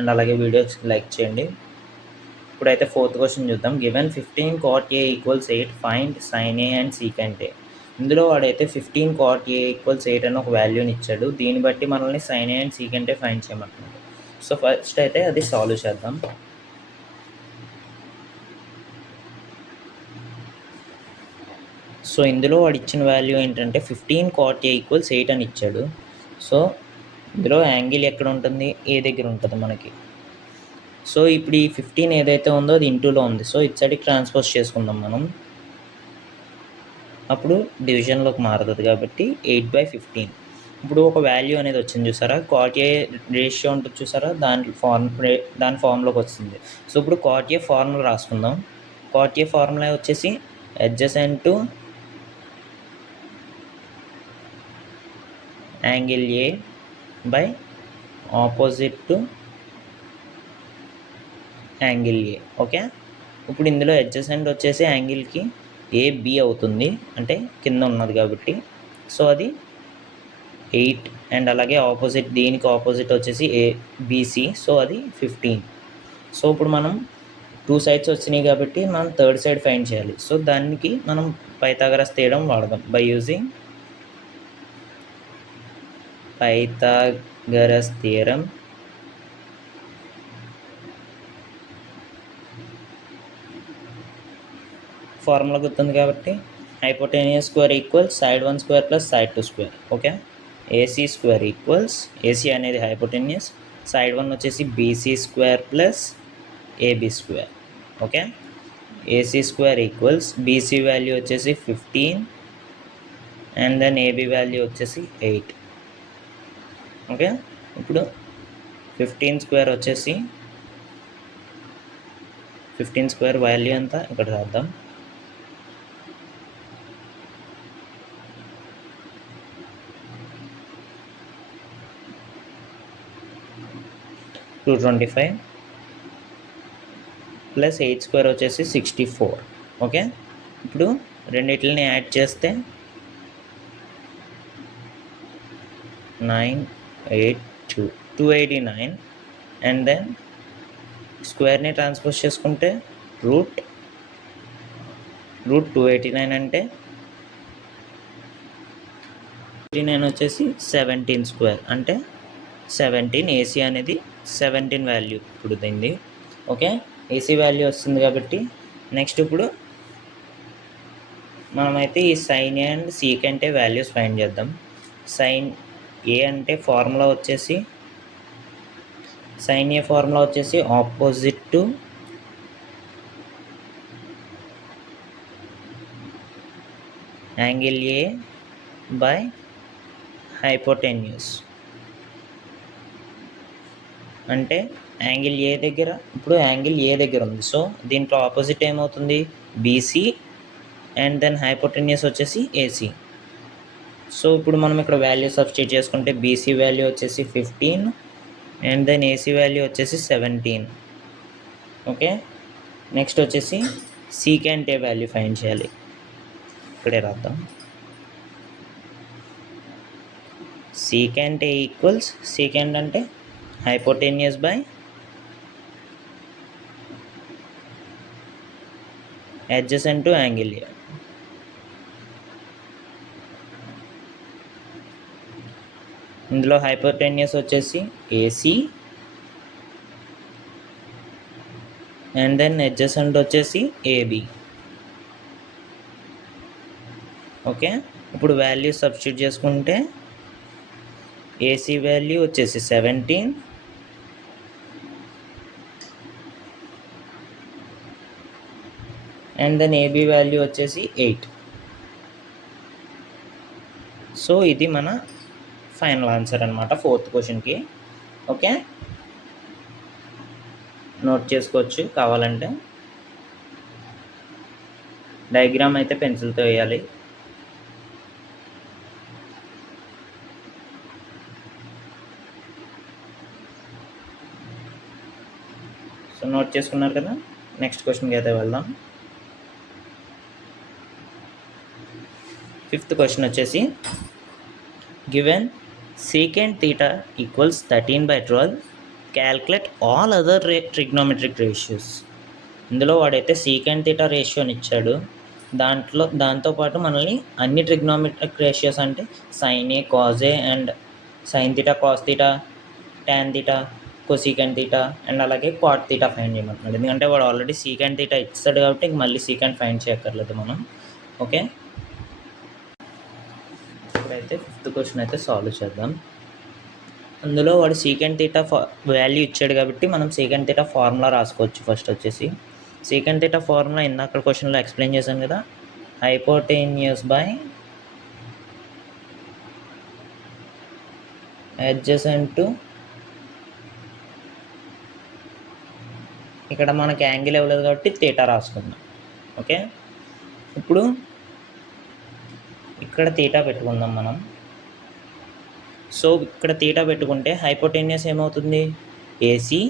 And అలాగే videos like చేయండి. ఇప్పుడైతే ఫోర్త్ క్వశ్చన్ చూద్దాం. Given 15 cot A = 8, find sin A and secant A. ఇందులో వాడైతే 15 cot A = 8 అని ఒక వాల్యూని ఇచ్చాడు. దీన్ని బట్టి మనల్ని sin A and secant A find చేయమంటున్నాడు. సో ఫస్ట్ అయితే అది సాల్వ్ చేద్దాం. సో ఇందులో వాడు ఇచ్చిన వాల్యూ ఏంటంటే 15 cot A = 8 అని ఇచ్చాడు. సో ఇందులో యాంగిల్ ఎక్కడ ఉంటుంది? ఏ దగ్గర ఉంటుంది మనకి. సో ఇప్పుడు ఈ 15 ఏదైతే ఉందో అది ఇంటూలో ఉంది. సో ఇటు సైడ్కి ట్రాన్స్పోజ్ చేసుకుందాం మనం. అప్పుడు డివిజన్లోకి మారుతుంది కాబట్టి 8/15. ఇప్పుడు ఒక వాల్యూ అనేది వచ్చింది చూసారా, cot A రేషియో ఉంటుంది చూసారా, దాని ఫార్ములోకి వస్తుంది. సో ఇప్పుడు cot A ఫార్ములా రాసుకుందాం. cot A ఫార్ములా వచ్చేసి adjacent to angle A by opposite to angle A. Okay, ఇప్పుడు ఇందులో అడ్జసెంట్ వచ్చేసి యాంగిల్కి AB అవుతుంది, అంటే కింద ఉన్నది కాబట్టి. సో అది 8 అండ్ అలాగే ఆపోజిట్, దీనికి ఆపోజిట్ వచ్చేసి ABC. సో అది 15. సో ఇప్పుడు మనం 2 సైడ్స్ వచ్చినాయి కాబట్టి మనం థర్డ్ సైడ్ ఫైండ్ చేయాలి. సో దానికి మనం పైథాగరస్ థియరం వాడదాం. By using Pythagoras theorem formula గుర్తుంది కాబట్టి hypotenuse square equals side 1 square plus side 2 square. Okay, AC square equals, AC అనేది హైపోటెనియస్, సైడ్ 1 వచ్చేసి BC square plus AB square. Okay, AC square equals BC value వచ్చేసి 15 and then AB value వచ్చేసి 8. Okay, ఇప్పుడు 15 square వచ్చేసి 15 square value ఎంత ఇక్కడ రాద్దాం. 225 plus 8 square వచ్చేసి 64. ఓకే, ఇప్పుడు రెండిట్లని యాడ్ చేస్తే 289 అండ్ దెన్ స్క్వేర్ని ట్రాన్స్పోజ్ చేసుకుంటే రూట్ 289 అంటే 89 వచ్చేసి 17 స్క్వేర్ అంటే 17. AC అనేది 17 వాల్యూ ఇప్పుడు దీన్ని. ఓకే, AC వాల్యూ వస్తుంది కాబట్టి నెక్స్ట్ ఇప్పుడు మనమైతే ఈ sin A and secant A values find చేద్దాం. sin A అంటే ఫార్ములా వచ్చేసి sin A ఫార్ములా వచ్చేసి opposite to angle A by hypotenuse. అంటే యాంగిల్ ఏ దగ్గర, ఇప్పుడు యాంగిల్ ఏ దగ్గర ఉంది. సో దీంట్లో ఆపోజిట్ ఏమవుతుంది? BC అండ్ దెన్ హైపోటెన్యూస్ వచ్చేసి AC. సో ఇప్పుడు మనం ఇక్కడ వాల్యూ సబ్స్టిట్యూట్ చేసుకుంటే BC వాల్యూ వచ్చేసి 15 అండ్ దెన్ AC వాల్యూ వచ్చేసి 17. ఓకే, నెక్స్ట్ వచ్చేసి secant A వాల్యూ ఫైండ్ చేయాలి. ఇక్కడే రాద్దాం. secant A ఈక్వల్స్, secant అంటే hypotenuse by adjacent to angle A. ఇందులో హైపోటెన్యూస్ వచ్చేసి AC అండ్ దెన్ adjacent వచ్చేసి AB. ఓకే, ఇప్పుడు వాల్యూ సబ్స్టిట్యూట్ చేసుకుంటే AC వాల్యూ వచ్చేసి 17 అండ్ దెన్ AB వాల్యూ వచ్చేసి 8. సో ఇది మన ఫైనల్ ఆన్సర్ అనమాట ఫోర్త్ క్వశ్చన్కి. ఓకే, నోట్ చేసుకోవచ్చు కావాలంటే. డయాగ్రామ్ అయితే పెన్సిల్తో వేయాలి. సో నోట్ చేసుకున్నారు కదా, నెక్స్ట్ క్వశ్చన్కి అయితే వెళ్దాం. ఫిఫ్త్ క్వశ్చన్ వచ్చేసి given secant theta equals 13/12, calculate all other trigonometric ratios. ఇందులో వాడైతే సీకెంట్ థీటా రేషియోని ఇచ్చాడు. దాంతోపాటు మనల్ని అన్ని ట్రిగ్నోమెట్రిక్ రేషియోస్ అంటే sine A, cos A and sine theta, cos theta, tan theta, cosecant theta and అలాగే కాట్ థీటా ఫైండ్ చేయమంటున్నాడు. ఎందుకంటే వాడు ఆల్రెడీ సీకెంట్ థీటా ఇస్తాడు కాబట్టి మళ్ళీ సీకెంట్ ఫైండ్ చేయక్కర్లేదు మనం. ఓకే, ఇప్పుడైతే 5th క్వశ్చన్ అయితే సాల్వ్ చేద్దాం. అందులో వాడు సీకెంట్ థీటా వాల్యూ ఇచ్చాడు కాబట్టి మనం సీకెంట్ థీటా ఫార్ములా రాసుకోవచ్చు. ఫస్ట్ వచ్చేసి సీకెంట్ థీటా ఫార్ములా ఇందాక క్వశ్చన్లో ఎక్స్ప్లెయిన్ చేశాను కదా, హైపోటెన్యూస్ బై అడ్జసెంట్ టు, ఇక్కడ మనకి యాంగిల్ ఇవ్వలేదు కాబట్టి థీటా రాసుకుందాం. ఓకే, ఇప్పుడు ఇక్కడ థీటా పెట్టుకుందాం మనం. సో ఇక్కడ థీటా పెట్టుకుంటే హైపోటెన్యూస్ ఏమవుతుంది, ఏసీ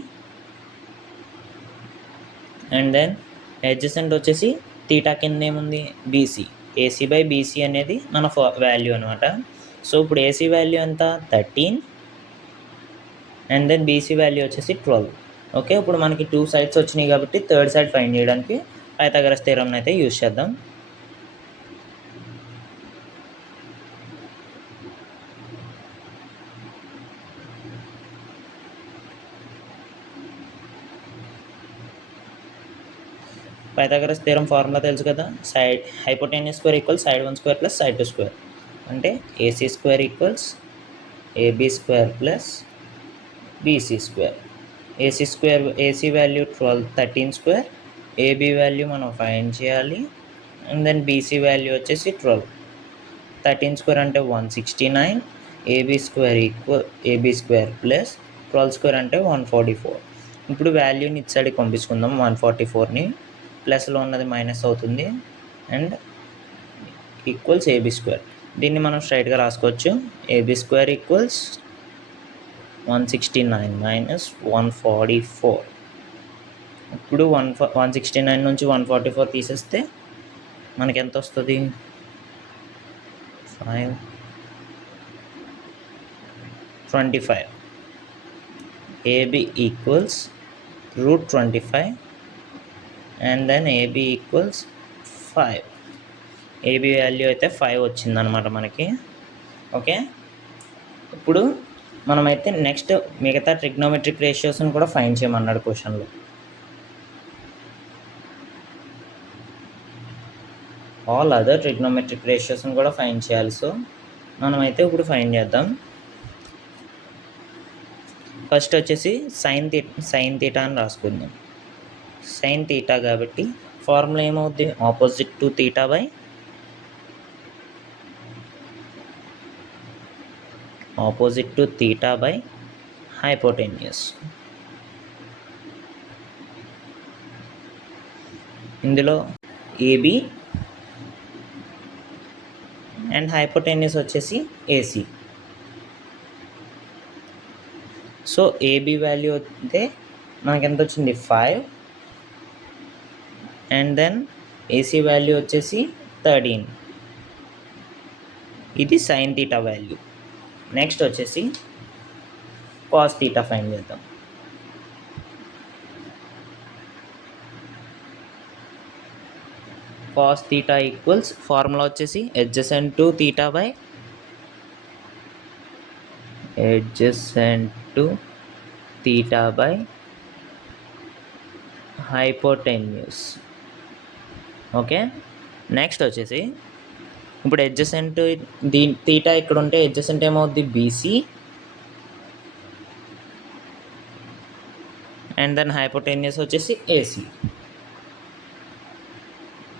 అండ్ దెన్ అడ్జసెంట్ వచ్చేసి థీటా కింద ఏముంది, బీసీ. ఏసీ బై బీసీ అనేది మన వాల్యూ అనమాట. సో ఇప్పుడు ఏసీ వాల్యూ ఎంత, 13 అండ్ దెన్ బీసీ వాల్యూ వచ్చేసి 12. ఓకే, ఇప్పుడు మనకి 2 సైడ్స్ వచ్చినాయి కాబట్టి థర్డ్ సైడ్ ఫైండ్ చేయడానికి పైథాగరస్ థియరమ్ అయితే యూజ్ చేద్దాం. పైథాగరస్ థియరమ్ ఫార్ములా తెలుసు కదా, side hypotenuse square equals side 1 square plus side 2 square. అంటే AC square equals AB square plus BC square. AC value 13 square, AB value మనం find చేయాలి and then BC value వచ్చేసి 12. 13 square అంటే 169, AB square plus 12 square అంటే 144. ఇప్పుడు వాల్యూని ఇటు సైడ్కి పంపించుకుందాం. 144ని ప్లస్లో ఉన్నది మైనస్ అవుతుంది అండ్ ఈక్వల్స్ ఏబీ స్క్వేర్. దీన్ని మనం స్ట్రైట్గా రాసుకోవచ్చు. AB square equals 169 minus 144. ఇప్పుడు 169 నుంచి 144 తీసేస్తే మనకి ఎంత వస్తుంది, 525. AB equals √25 and then AB equals 5. AB value అయితే 5 వచ్చిందనమాట మనకి. ఓకే, ఇప్పుడు మనమైతే నెక్స్ట్ మిగతా ట్రిగ్నోమెట్రిక్ రేషియోస్ని కూడా ఫైండ్ చేయమన్నాడు క్వశ్చన్లో. ఆల్ అదర్ ట్రిగ్నోమెట్రిక్ రేషియోస్ని కూడా ఫైండ్ చేయాలి. సో మనమైతే ఇప్పుడు ఫైండ్ చేద్దాం. ఫస్ట్ వచ్చేసి సైన్ థీటా అని రాసుకుందాం. సైన్ థీటా కాబట్టి ఫార్ములా ఏమవుద్ది, opposite to theta by hypotenuse. ఇందులో ఏబీ అండ్ హైపోటెన్యూస్ వచ్చేసి ఏసీ. సో ఏబీ వాల్యూ అయితే మనకి ఎంత వచ్చింది, 5 అండ్ దెన్ ఏసీ వాల్యూ వచ్చేసి 13. ఇది సైన్ థీటా వాల్యూ. నెక్స్ట్ వచ్చేసి కాస్ థీటా ఫైండ్ చేద్దాం. కాస్ థీటా ఈక్వల్స్ ఫార్ములా వచ్చేసి adjacent to theta by hypotenuse. Okay, next వచ్చేసి ఇప్పుడు అడ్జసెంట్ థీటా ఇక్కడ ఉంటే అడ్జసెంట్ ఏమవుద్ది, బీసీ అండ్ దెన్ హైపోటెన్యూస్ వచ్చేసి ఏసీ.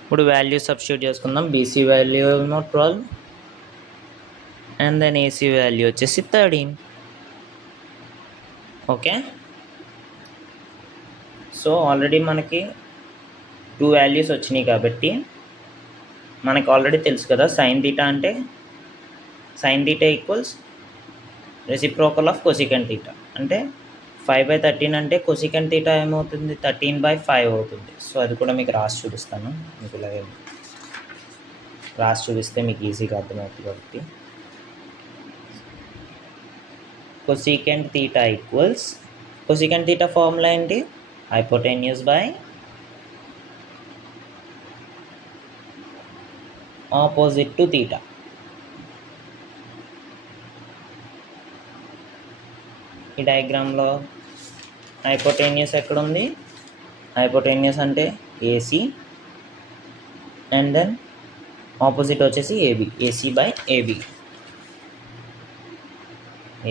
ఇప్పుడు వాల్యూ సబ్స్టిట్యూట్ చేసుకుందాం. బీసీ వాల్యూ ఏమో 12 అండ్ దెన్ ఏసీ వాల్యూ వచ్చేసి 13. ఓకే, సో ఆల్రెడీ మనకి 2 వాల్యూస్ వచ్చినాయి కాబట్టి మనకి ఆల్రెడీ తెలుసు కదా, sine theta equals reciprocal of cosecant theta. అంటే 5/13 అంటే కొసికెంట్ థీటా ఏమవుతుంది, 13/5 అవుతుంది. సో అది కూడా మీకు రాసి చూపిస్తాను. మీకు ఇలాగే రాసి చూపిస్తే మీకు ఈజీగా అర్థమవుతుంది కాబట్టి. Cosecant theta equals cosecant theta formula ఏంటి? Hypotenuse by opposite to theta. ఈ డయాగ్రామ్లో హైపోటెన్యూస్ ఎక్కడుంది? హైపోటెన్యూస్ అంటే ఏసీ అండ్ దెన్ ఆపోజిట్ వచ్చేసి AB. AC by AB.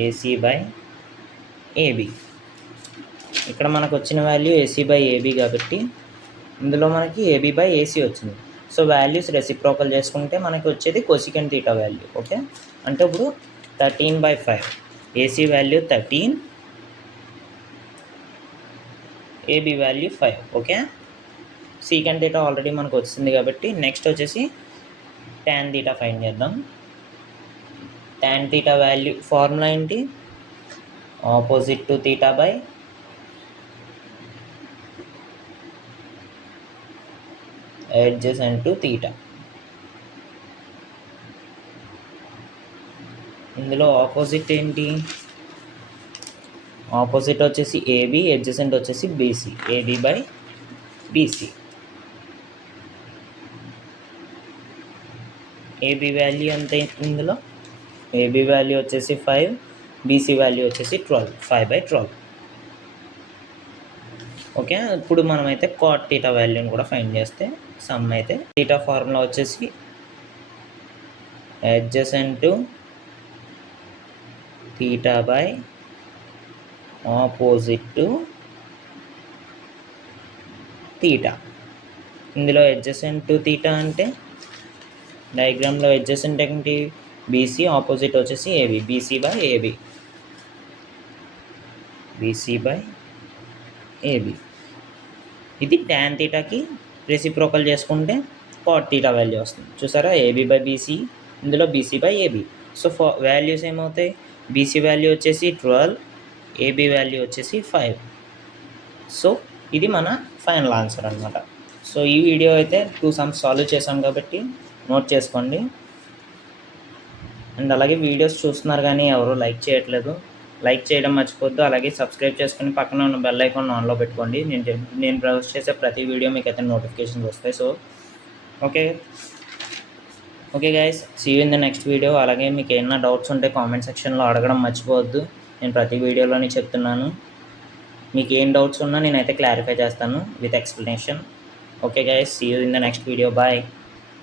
AC by AB. ఇక్కడ మనకు వచ్చిన వాల్యూ ఏసీ బై ఏబి కాబట్టి ఇందులో మనకి ఏబి బై ఏసీ వచ్చింది. సో వాల్యూస్ రెసిప్రోకల్ చేసుకుంటే మనకి వచ్చేది కొసికెంట్ తీటా వాల్యూ. ఓకే, అంటే ఇప్పుడు 13/5 AC value 13, AB value 5. Okay, secant theta already మనకు వచ్చింది కాబట్టి నెక్స్ట్ వచ్చేసి ట్యాన్ తీటా ఫైండ్ చేద్దాం. ట్యాన్ తీటా వాల్యూ ఫార్ములా ఏంటి? Opposite to theta by adjacent to theta. ఇందులో ఆపోజిట్ ఏంటి? ఆపోజిట్ వచ్చేసి ఏబి, adjacent వచ్చేసి BC. AB by BC. AB value ఎంత ఇందులో? ఏబి వాల్యూ వచ్చేసి 5, బీసీ వాల్యూ వచ్చేసి 12. 5/12. ఓకే, ఇప్పుడు మనమైతే కాట్ తీటా వాల్యూని కూడా ఫైండ్ చేస్తే సమ్ అయితే తీటా ఫార్ములా వచ్చేసి adjacent to theta by opposite to theta. ఇందులో adjacent to theta అంటే డయాగ్రామ్లో adjacent ఏంటి? బీసీ, ఆపోజిట్ వచ్చేసి AB. BC by AB. BC by AB. ఇది ట్యాన్ తీటాకి రెసిప్రోకల్ చేసుకుంటే కాట్ తీటా వాల్యూ వస్తుంది. చూసారా? ఏబి బై బీసీ, ఇందులో BC by AB. So values ఏమవుతాయి? బీసీ వాల్యూ వచ్చేసి 12, ఏబి వాల్యూ వచ్చేసి 5. సో ఇది మన ఫైనల్ ఆన్సర్ అనమాట. సో ఈ వీడియో అయితే 2 సమ్స్ సాల్వ్ చేసాం కాబట్టి నోట్ చేసుకోండి. అండ్ అలాగే వీడియోస్ చూస్తున్నారు కానీ ఎవరు లైక్ చేయట్లేదు. లైక్ చేయడం మర్చిపోద్దు. అలాగే సబ్స్క్రైబ్ చేసుకుని పక్కన ఉన్న బెల్ ఐకాన్ ఆన్లో పెట్టుకోండి. నేను బ్రౌజ్ చేసే ప్రతి వీడియో మీకు అయితే నోటిఫికేషన్స్ వస్తాయి. So okay guys, see you in the next video. అలాగే మీకు ఏమైనా డౌట్స్ ఉంటే కామెంట్ సెక్షన్లో అడగడం మర్చిపోవద్దు. నేను ప్రతి వీడియోలోనే చెప్తున్నాను. మీకు ఏం డౌట్స్ ఉన్నా నేనైతే క్లారిఫై చేస్తాను with explanation. Okay guys, see you in the next video. Bye.